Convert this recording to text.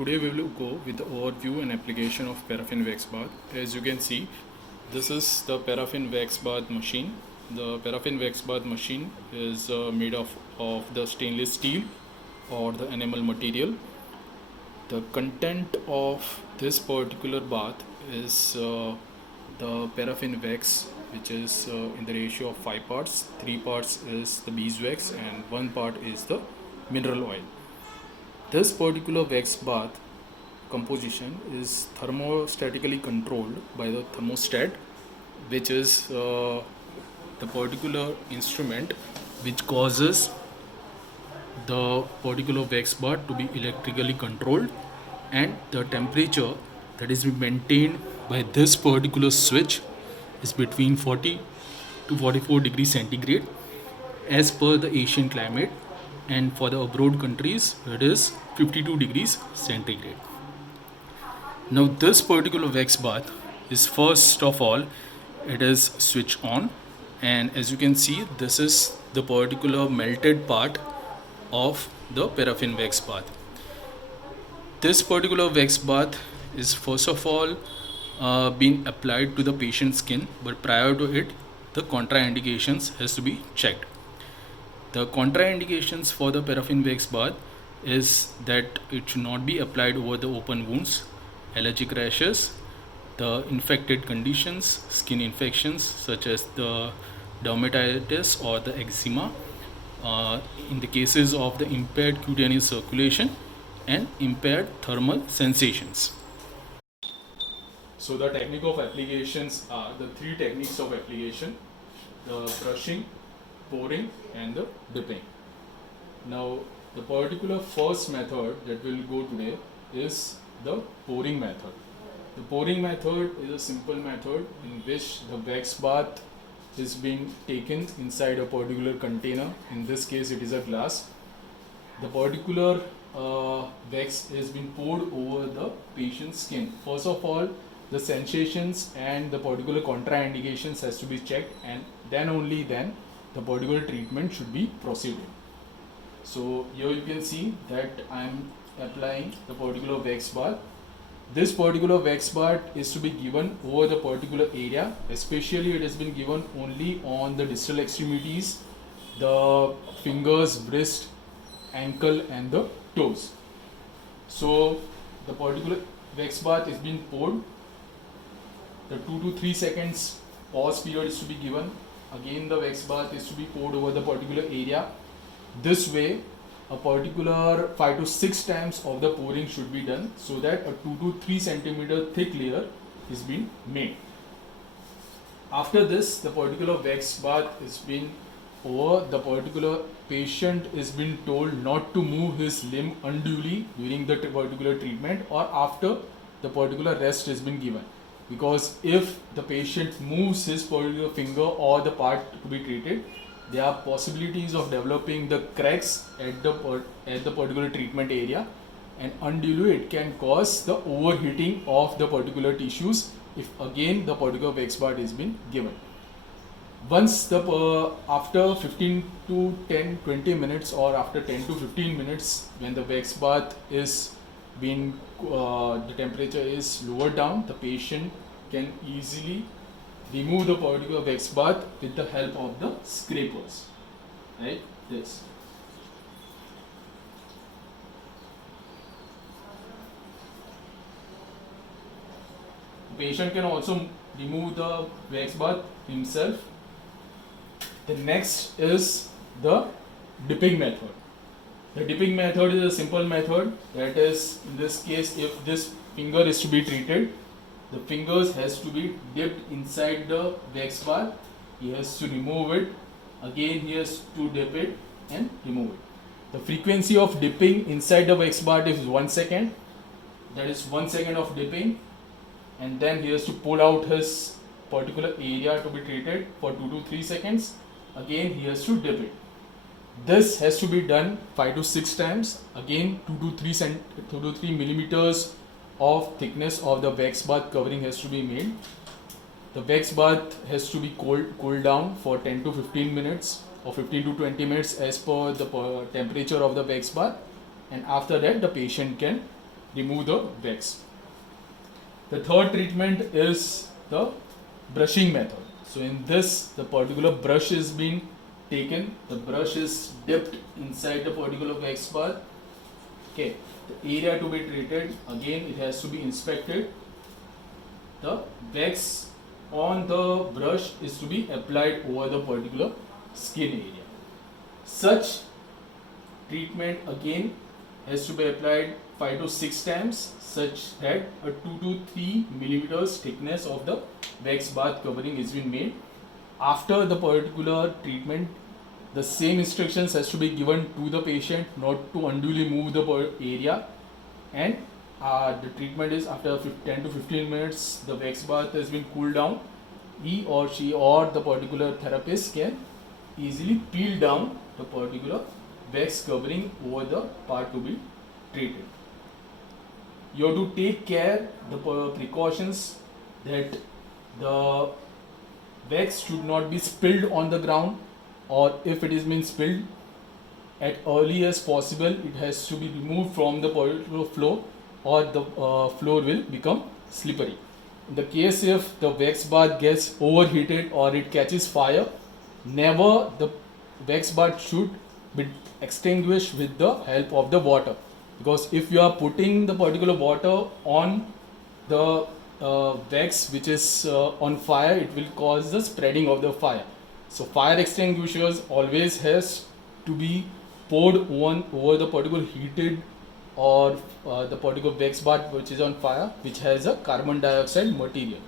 Today we will go with the overview and application of paraffin wax bath. As you can see, this is the paraffin wax bath machine. The paraffin wax bath machine is made of the stainless steel or the enamel material. The content of this particular bath is the paraffin wax, which is in the ratio of 5 parts. 3 parts is the beeswax and 1 part is the mineral oil. This particular wax bath composition is thermostatically controlled by the thermostat, which is the particular instrument which causes the particular wax bath to be electrically controlled, and the temperature that is maintained by this particular switch is between 40 to 44 degrees centigrade as per the Asian climate, and for the abroad countries it is 52 degrees centigrade. Now this particular wax bath is, first of all, it is switched on, and as you can see, this is the particular melted part of the paraffin wax bath. This particular wax bath is first of all being applied to the patient's skin, but prior to it the contraindications has to be checked. The contraindications for the paraffin wax bath is that it should not be applied over the open wounds, allergic rashes, the infected conditions, skin infections such as the dermatitis or the eczema, in the cases of the impaired cutaneous circulation and impaired thermal sensations. So the technique of applications are the 3 techniques of application: the brushing, pouring and the dipping. Now the particular first method that we will go today is the pouring method. The pouring method is a simple method in which the wax bath is being taken inside a particular container. In this case it is a glass. The particular wax is being poured over the patient's skin. First of all, the sensations and the particular contraindications has to be checked, and then only then the particular treatment should be proceeded. So here you can see that I am applying the particular wax bath. This particular wax bath is to be given over the particular area, especially it has been given only on the distal extremities, the fingers, wrist, ankle and the toes. So the particular wax bath is being poured. The 2 to 3 seconds pause period is to be given. Again the wax bath is to be poured over the particular area. This way a particular 5 to 6 times of the pouring should be done, so that a 2 to 3 centimeter thick layer is being made. After this, the particular wax bath is being over, the particular patient is being told not to move his limb unduly during the particular treatment or after the particular rest has been given, because if the patient moves his particular finger or the part to be treated, there are possibilities of developing the cracks at the particular treatment area, and unduly it can cause the overheating of the particular tissues if again the particular wax bath is being given. Once the after 15 to 20 minutes or after 10 to 15 minutes, when the wax bath is being the temperature is lowered down, the patient can easily remove the particular wax bath with the help of the scrapers, like this. The patient can also remove the wax bath himself. The next is the dipping method. The dipping method is a simple method, that is, in this case, if this finger is to be treated, the fingers has to be dipped inside the wax bath. He has to remove it. Again he has to dip it and remove it. The frequency of dipping inside the wax bath is 1 second. That is 1 second of dipping, and then he has to pull out his particular area to be treated for 2 to 3 seconds. Again he has to dip it. This has to be done 5 to 6 times. Again 2 to 3 millimeters of thickness of the wax bath covering has to be made. The wax bath has to be cooled down for 10 to 15 minutes or 15 to 20 minutes as per the temperature of the wax bath, and after that the patient can remove the wax. The third treatment is the brushing method. So in this, the particular brush is being taken, the brush is dipped inside the particular wax bath. Okay, the area to be treated, again it has to be inspected. The wax on the brush is to be applied over the particular skin area. Such treatment again has to be applied 5 to 6 times, such that a 2 to 3 millimeters thickness of the wax bath covering is being made. After the particular treatment, the same instructions has to be given to the patient not to unduly move the area, and the treatment is after 10 to 15 minutes the wax bath has been cooled down. He or she or the particular therapist can easily peel down the particular wax covering over the part to be treated. You have to take care the precautions that the wax should not be spilled on the ground, or if it is being spilled at early as possible, it has to be removed from the particular floor, or the floor will become slippery. In the case if the wax bath gets overheated or it catches fire, never the wax bath should be extinguished with the help of the water, because if you are putting the particular water on the wax which is on fire, it will cause the spreading of the fire. So fire extinguishers always has to be poured over the particular heated or the particular wax bath which is on fire, which has a carbon dioxide material.